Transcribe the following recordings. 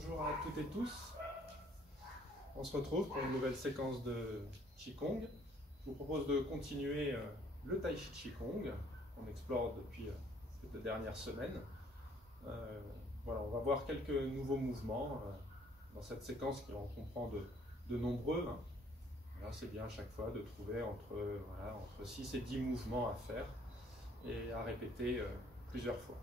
Bonjour à toutes et tous. On se retrouve pour une nouvelle séquence de Qigong. Je vous propose de continuer le Tai Chi Qigong qu'on explore depuis ces 2 dernières semaines. Voilà, on va voir quelques nouveaux mouvements dans cette séquence qui en comprend de nombreux. Là, c'est bien à chaque fois de trouver entre 6 et 10 mouvements à faire et à répéter plusieurs fois.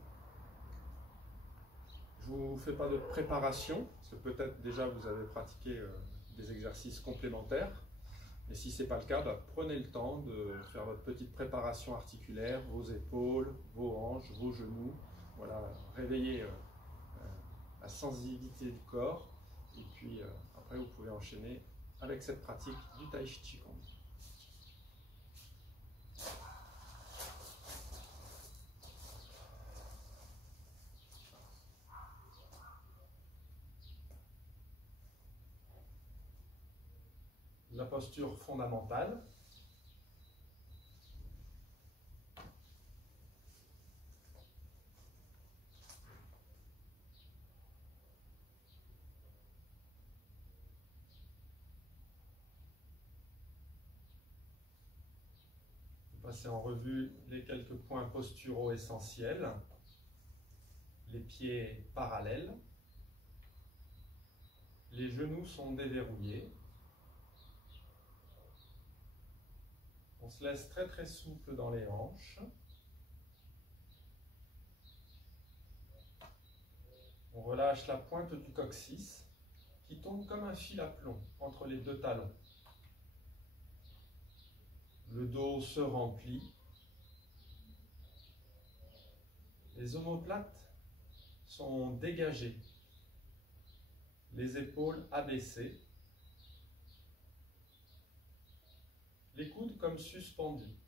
Je ne vous fais pas de préparation, parce que peut-être déjà vous avez pratiqué des exercices complémentaires. Et si ce n'est pas le cas, prenez le temps de faire votre petite préparation articulaire, vos épaules, vos hanches, vos genoux. Voilà, réveillez la sensibilité du corps. Et puis après, vous pouvez enchaîner avec cette pratique du Tai Chi Qigong. La posture fondamentale. Passer en revue les quelques points posturaux essentiels. Les pieds parallèles. Les genoux sont déverrouillés. On se laisse très très souple dans les hanches. On relâche la pointe du coccyx qui tombe comme un fil à plomb entre les deux talons. Le dos se remplit. Les omoplates sont dégagées. Les épaules abaissées. Les coudes comme suspendus.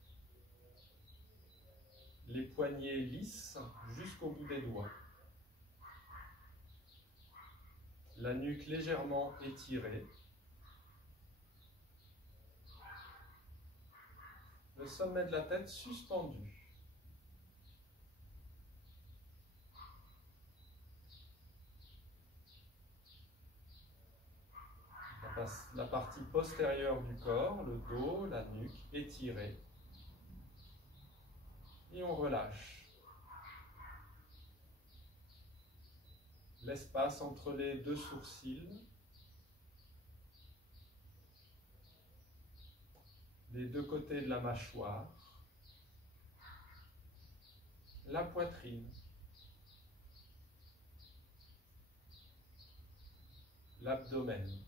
Les poignets lisses jusqu'au bout des doigts. La nuque légèrement étirée. Le sommet de la tête suspendu. La partie postérieure du corps, le dos, la nuque étirée. Et on relâche. L'espace entre les deux sourcils. Les deux côtés de la mâchoire. La poitrine. L'abdomen.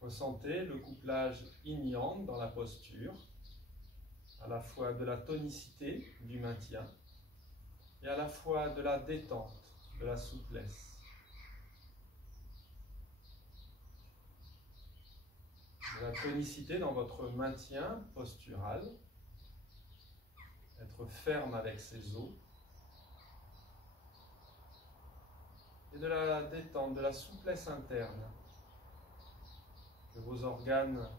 Ressentez le couplage yin-yang dans la posture, à la fois de la tonicité du maintien et à la fois de la détente, de la souplesse. De la tonicité dans votre maintien postural, être ferme avec ses os, et de la détente, de la souplesse interne. Que vos organes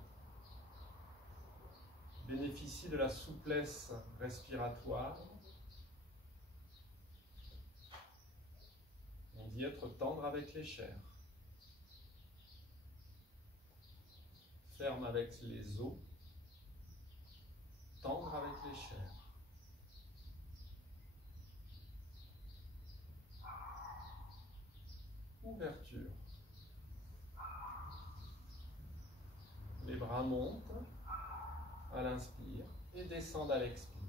bénéficient de la souplesse respiratoire. On dit être tendre avec les chairs. Ferme avec les os. Tendre avec les chairs. Ouverture. Les bras montent à l'inspire et descendent à l'expire.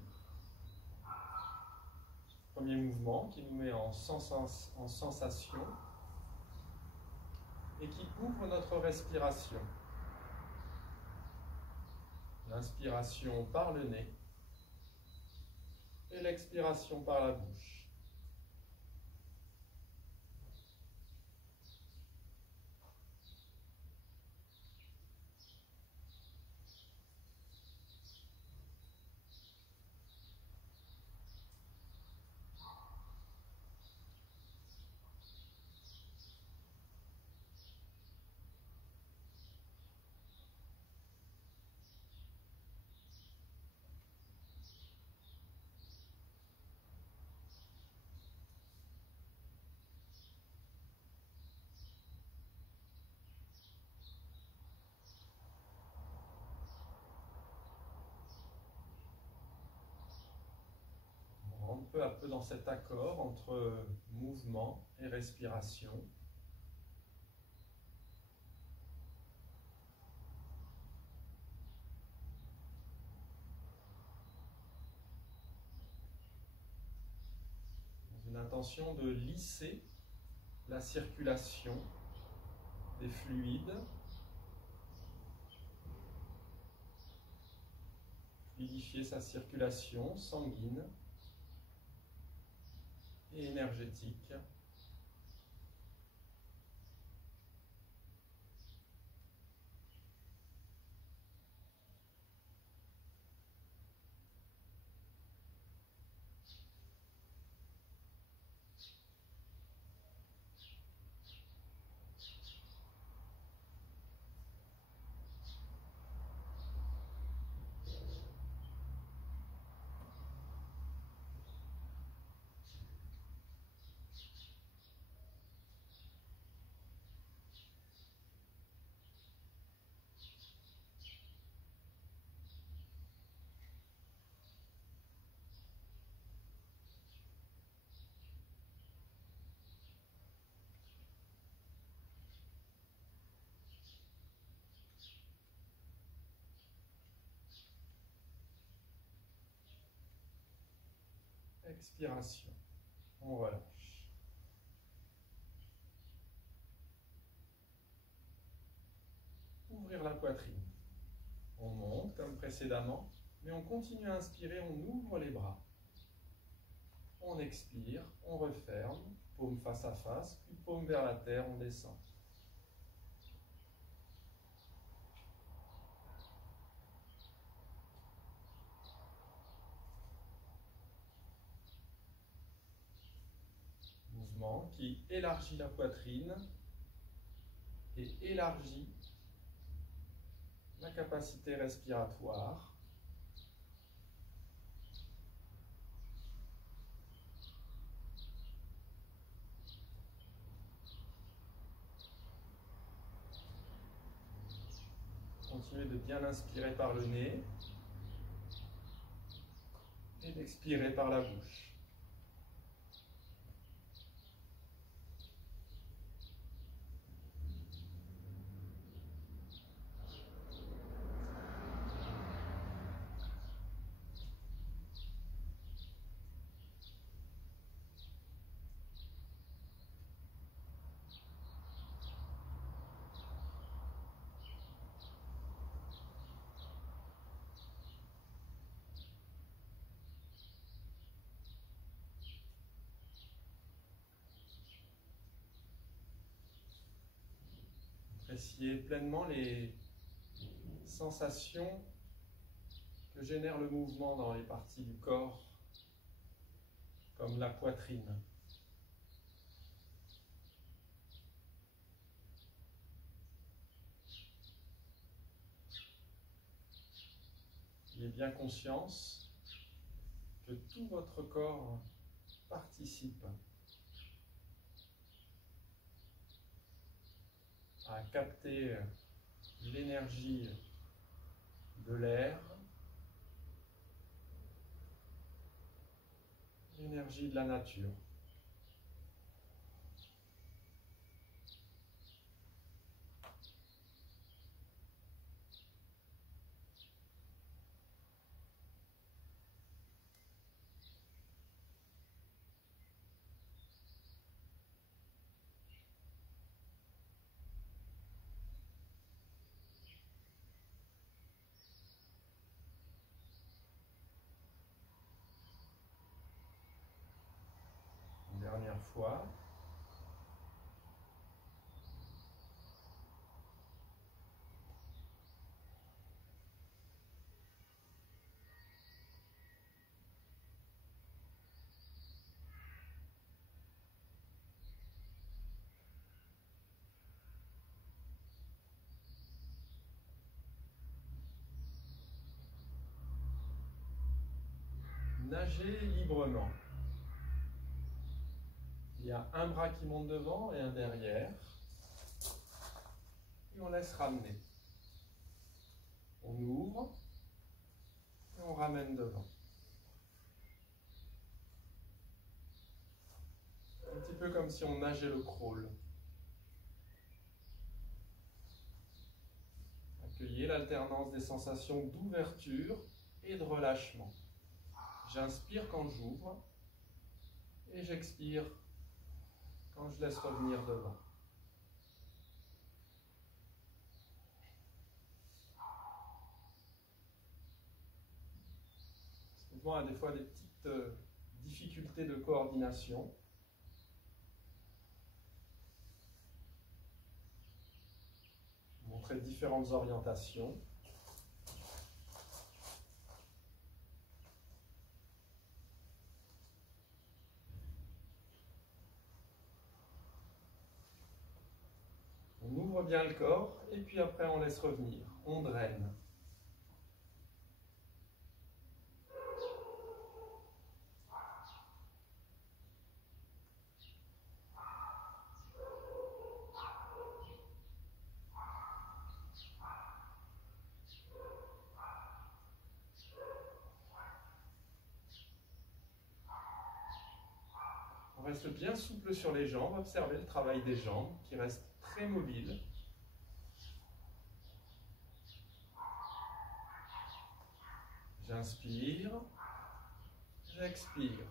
Premier mouvement qui nous met en sensation et qui ouvre notre respiration. L'inspiration par le nez et l'expiration par la bouche. peu à peu dans cet accord entre mouvement et respiration. Dans une intention de lisser la circulation des fluides, fluidifier sa circulation sanguine et énergétique. Expiration, on relâche. Ouvrir la poitrine. On monte comme précédemment, mais on continue à inspirer, on ouvre les bras. On expire, on referme, paume face à face, puis paume vers la terre, on descend. Mouvement qui élargit la poitrine et élargit la capacité respiratoire. Continuez de bien inspirer par le nez et d'expirer par la bouche. Appréciez pleinement les sensations que génère le mouvement dans les parties du corps, comme la poitrine. Ayez bien conscience que tout votre corps participe à capter l'énergie de l'air, l'énergie de la nature. Une dernière fois. Nagez librement. Il y a un bras qui monte devant et un derrière. Et on laisse ramener. On ouvre et on ramène devant. peu comme si on nageait le crawl. Accueillez l'alternance des sensations d'ouverture et de relâchement. J'inspire quand j'ouvre et j'expire quand je laisse revenir devant. Ce mouvement a des fois des petites difficultés de coordination. Montrer différentes orientations. On ouvre bien le corps et puis après on laisse revenir. On draine. On reste bien souple sur les jambes. Observez le travail des jambes qui restent très mobiles. J'inspire, j'expire.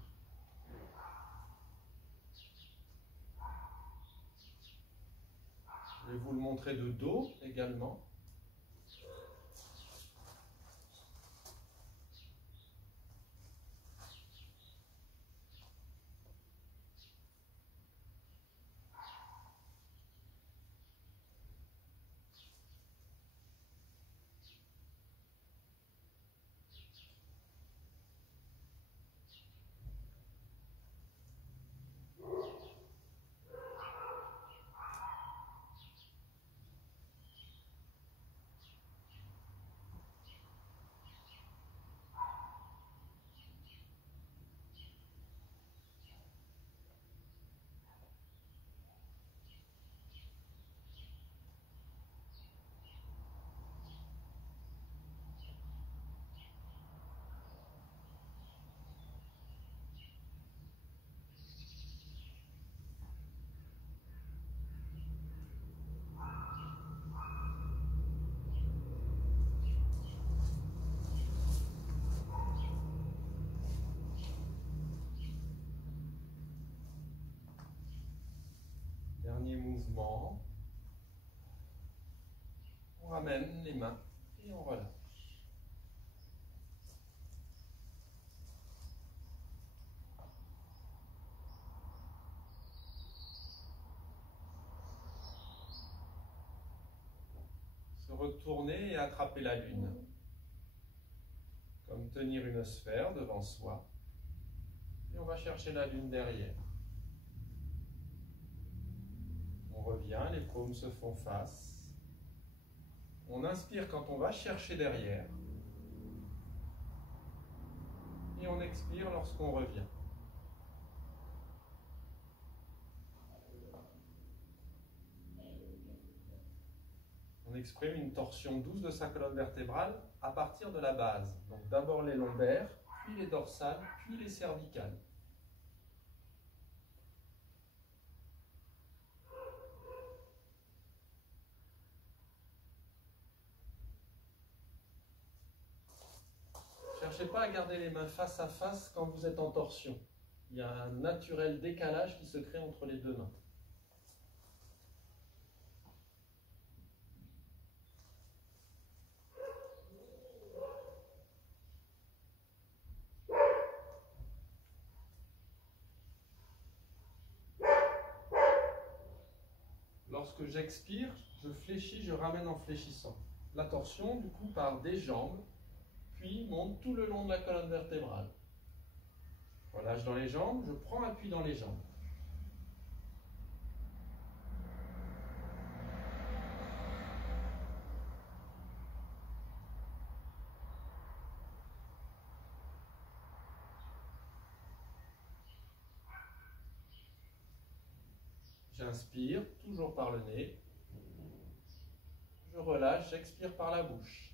Je vais vous le montrer de dos également. Dernier mouvement. On ramène les mains et on relâche. Se retourner et attraper la lune. Comme tenir une sphère devant soi. Et on va chercher la lune derrière. On revient, les paumes se font face. On inspire quand on va chercher derrière. Et on expire lorsqu'on revient. On exprime une torsion douce de sa colonne vertébrale à partir de la base. Donc d'abord les lombaires, puis les dorsales, puis les cervicales. Ne cherchez pas à garder les mains face à face quand vous êtes en torsion. Il y a un naturel décalage qui se crée entre les deux mains. Lorsque j'expire, je fléchis, je ramène en fléchissant. La torsion, du coup, part des jambes, puis monte tout le long de la colonne vertébrale. Je relâche dans les jambes, je prends appui dans les jambes. J'inspire, toujours par le nez. Je relâche, j'expire par la bouche.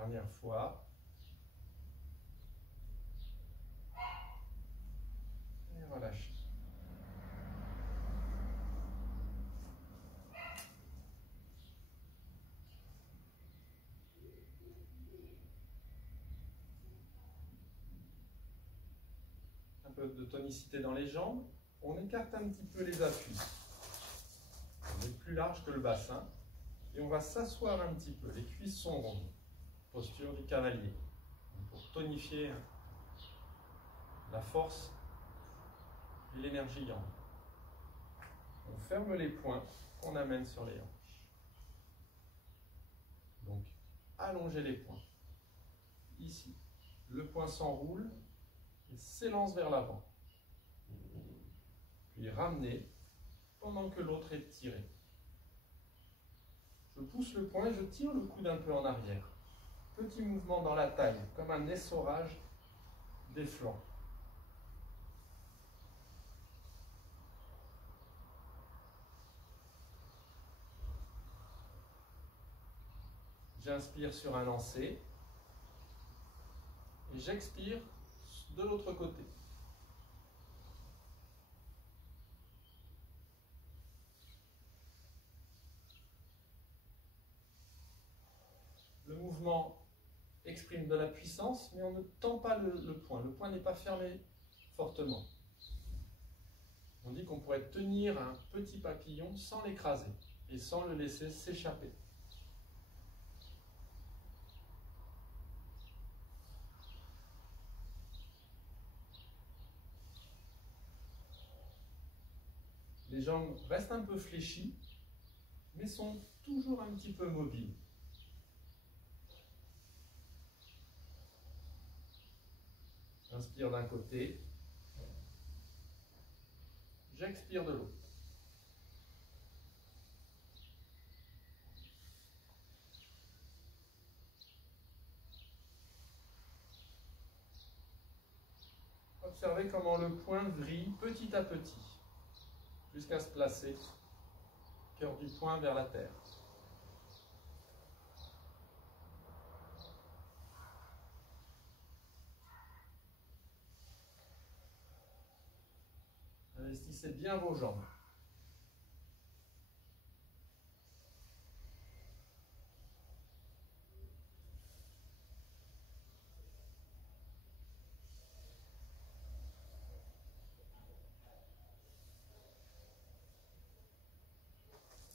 Dernière fois. Et relâchez. Un peu de tonicité dans les jambes. On écarte un petit peu les appuis. On est plus large que le bassin. Et on va s'asseoir un petit peu. Les cuisses sont rondes. Posture du cavalier. Pour tonifier la force et l'énergie yang. On ferme les poings qu'on amène sur les hanches. Donc, allongez les poings. Ici, le poing s'enroule et s'élance vers l'avant. Puis ramenez pendant que l'autre est tiré. Je pousse le poing et je tire le coude un peu en arrière. Petit mouvement dans la taille, comme un essorage des flancs. J'inspire sur un lancer et j'expire de l'autre côté. Le mouvement exprime de la puissance, mais on ne tend pas le poing. Le poing n'est pas fermé fortement. On dit qu'on pourrait tenir un petit papillon sans l'écraser et sans le laisser s'échapper. Les jambes restent un peu fléchies, mais sont toujours un petit peu mobiles. J'inspire d'un côté, j'expire de l'autre. Observez comment le poing vrille petit à petit, jusqu'à se placer, cœur du poing vers la terre. Investissez bien vos jambes.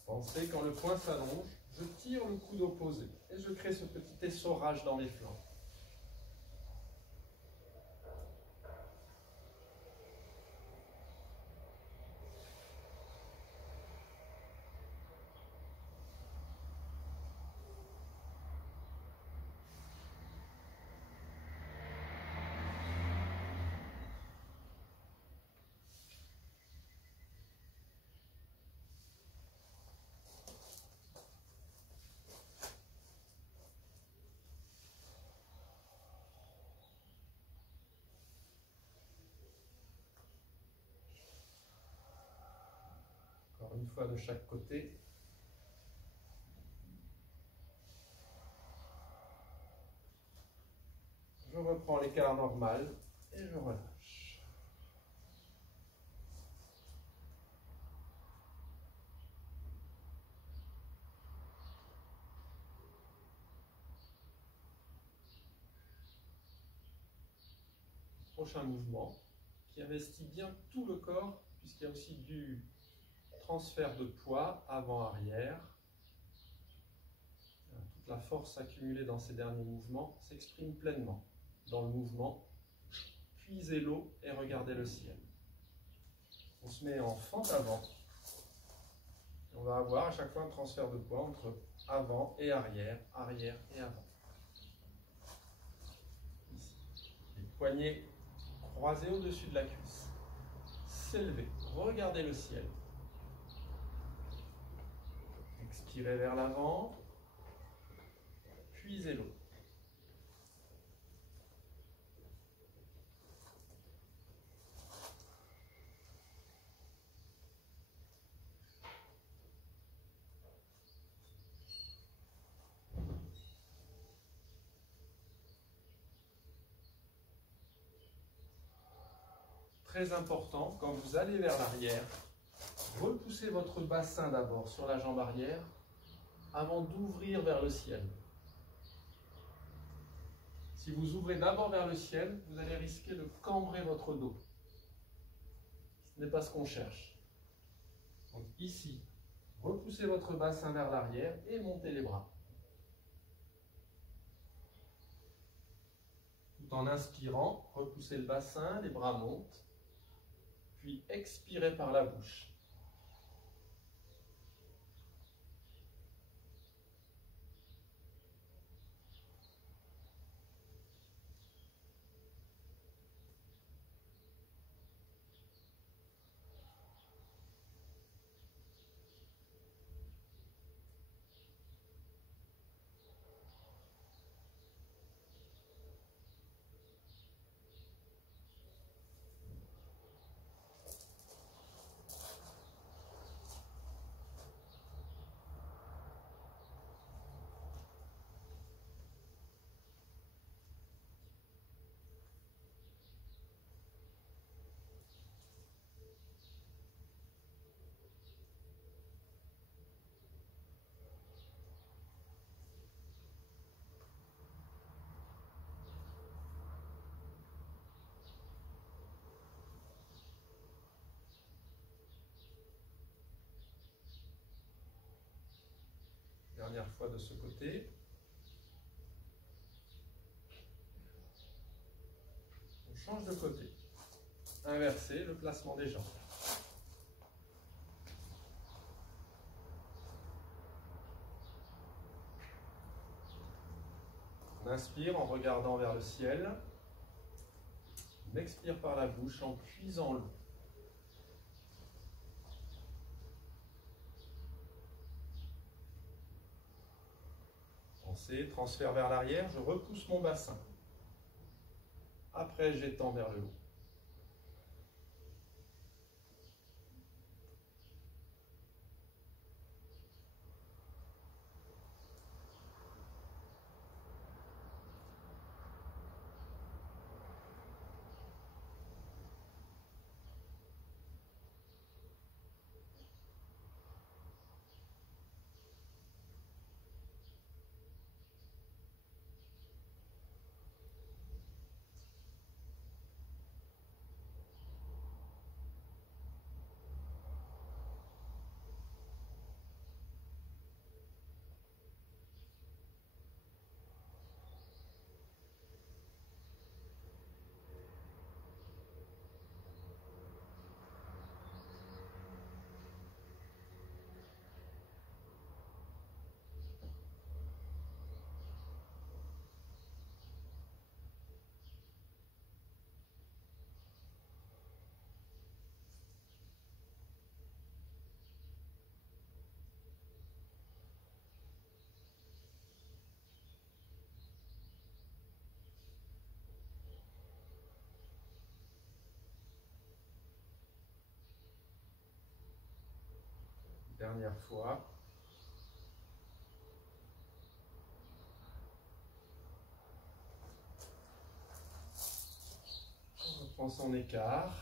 Pensez, quand le poing s'allonge, je tire le coude opposé et je crée ce petit essorage dans les flancs. Une fois de chaque côté. Je reprends l'écart normal et je relâche. Prochain mouvement qui investit bien tout le corps, puisqu'il y a aussi du transfert de poids avant-arrière. Toute la force accumulée dans ces derniers mouvements s'exprime pleinement dans le mouvement. Puisez l'eau et regardez le ciel. On se met en fente avant. On va avoir à chaque fois un transfert de poids entre avant et arrière, arrière et avant. Ici. Les poignets croisés au-dessus de la cuisse. S'élever, regardez le ciel. Expirez vers l'avant, puisez l'eau. très important, quand vous allez vers l'arrière, repoussez votre bassin d'abord sur la jambe arrière avant d'ouvrir vers le ciel. Si vous ouvrez d'abord vers le ciel, vous allez risquer de cambrer votre dos. Ce n'est pas ce qu'on cherche. Donc ici, repoussez votre bassin vers l'arrière et montez les bras. Tout en inspirant, repoussez le bassin, les bras montent, puis expirez par la bouche. Dernière fois de ce côté. On change de côté. Inverser le placement des jambes. On inspire en regardant vers le ciel. On expire par la bouche en puisant l'eau. Pensez, transfert vers l'arrière, je repousse mon bassin. Après, j'étends vers le haut. Dernière fois. On reprend son écart.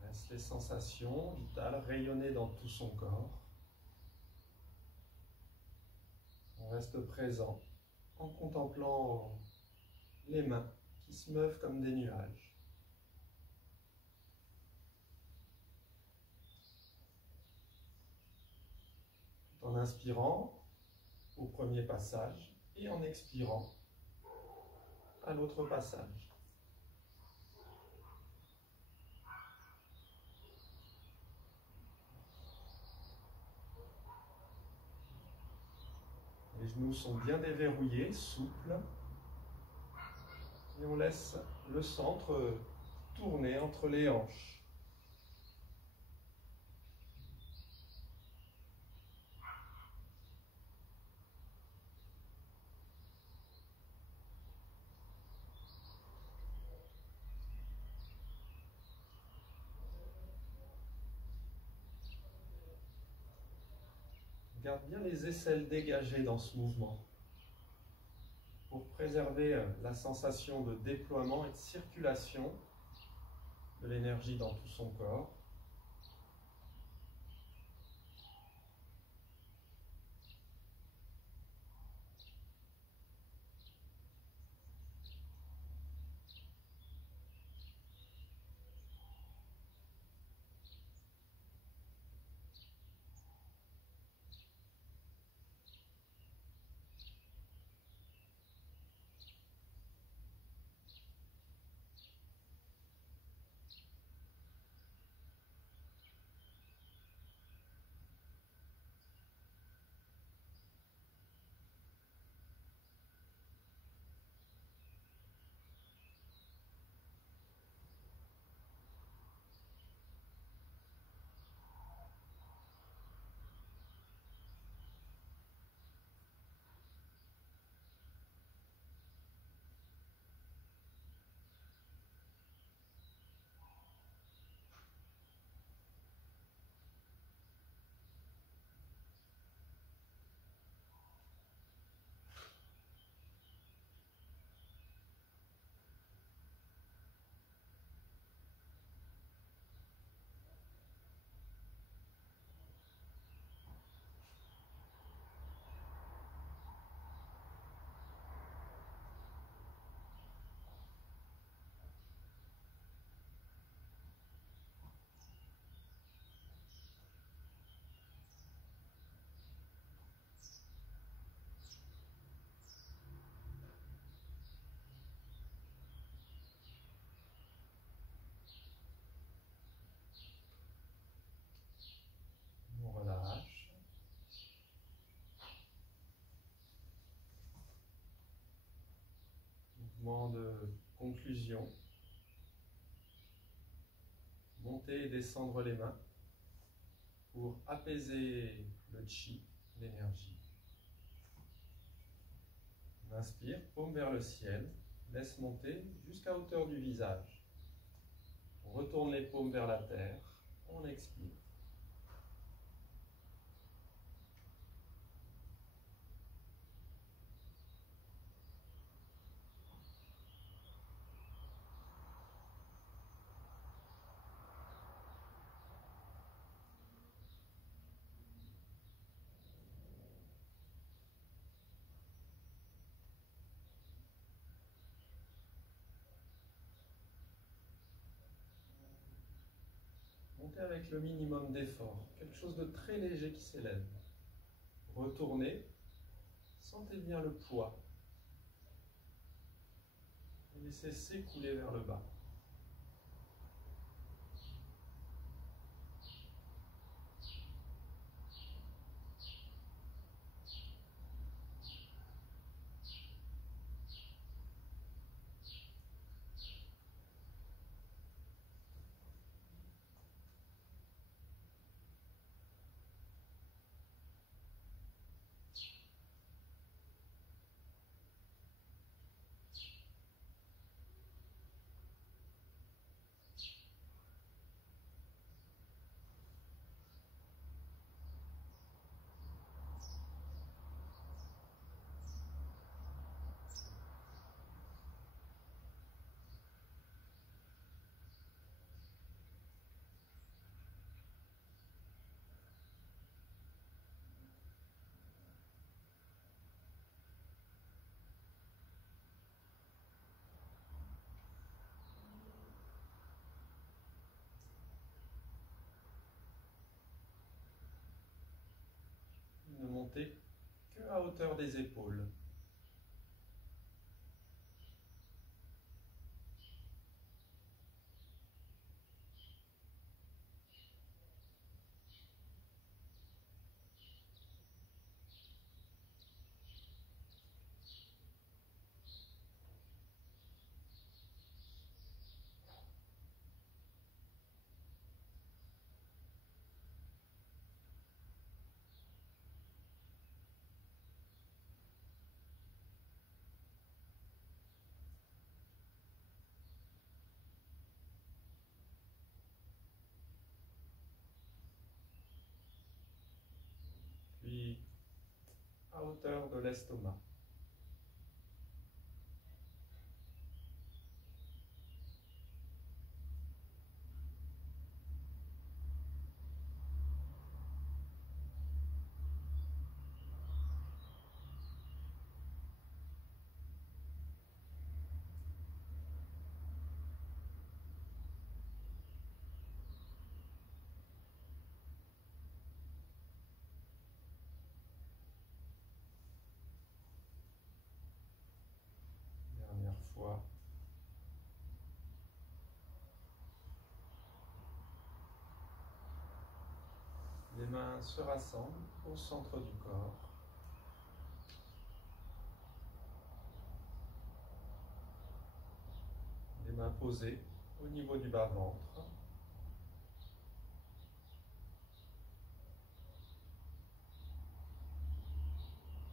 Laisse les sensations vitales rayonner dans tout son corps. On reste présent en contemplant les mains qui se meuvent comme des nuages. Tout en inspirant au premier passage et en expirant à l'autre passage. Les genoux sont bien déverrouillés, souples. Et on laisse le centre tourner entre les hanches. Garde bien les aisselles dégagées dans ce mouvement pour préserver la sensation de déploiement et de circulation de l'énergie dans tout son corps. On relâche. Mouvement de conclusion. Monter et descendre les mains pour apaiser le chi, l'énergie. On inspire, paume vers le ciel, laisse monter jusqu'à hauteur du visage. On retourne les paumes vers la terre, on expire. Montez avec le minimum d'effort, quelque chose de très léger qui s'élève. Retournez, sentez bien le poids. Et laissez s'écouler vers le bas. Ne montez que à hauteur des épaules. hauteur de l'estomac. Dernière fois. Les mains se rassemblent au centre du corps. Les mains posées au niveau du bas-ventre.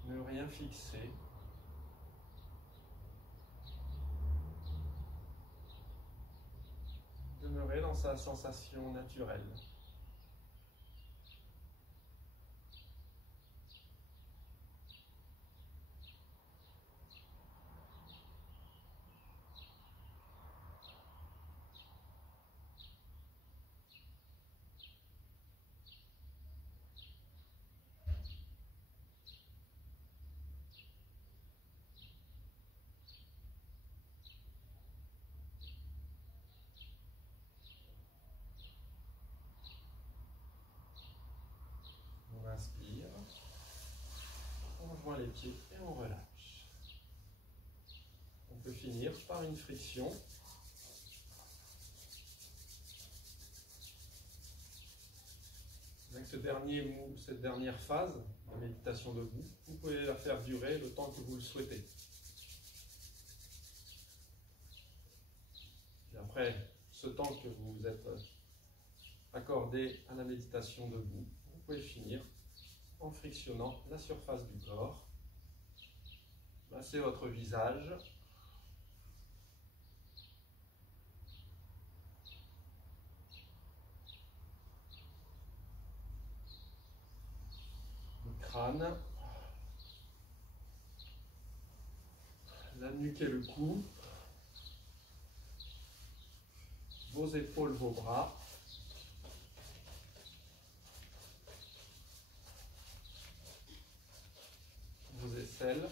Ne rien fixer. Demeurer dans sa sensation naturelle. On inspire, on joint les pieds et on relâche. On peut finir par une friction. Avec cette dernière phase de méditation debout, vous pouvez la faire durer le temps que vous le souhaitez. Et après ce temps que vous vous êtes accordé à la méditation debout, vous pouvez finir en frictionnant la surface du corps. Massez votre visage. Le crâne. La nuque et le cou. Vos épaules, vos bras. Vos aisselles.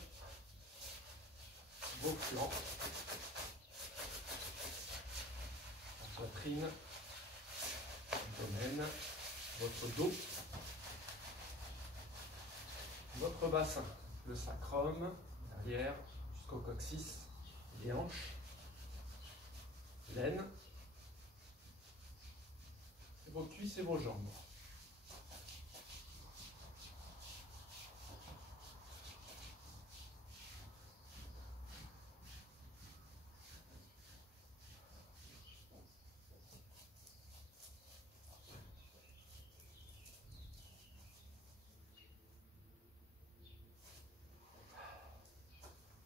Vos flancs. La poitrine. L'abdomen. Votre dos. Votre bassin. Le sacrum. Derrière jusqu'au coccyx. Les hanches. L'aine. Vos cuisses et vos jambes.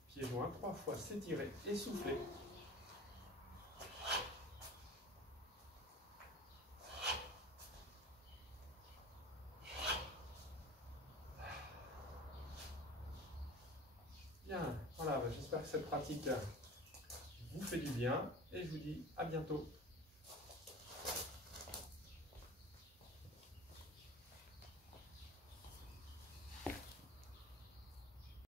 Pieds joints, 3 fois, s'étirer et souffler. Bien, voilà, j'espère que cette pratique vous fait du bien et je vous dis à bientôt.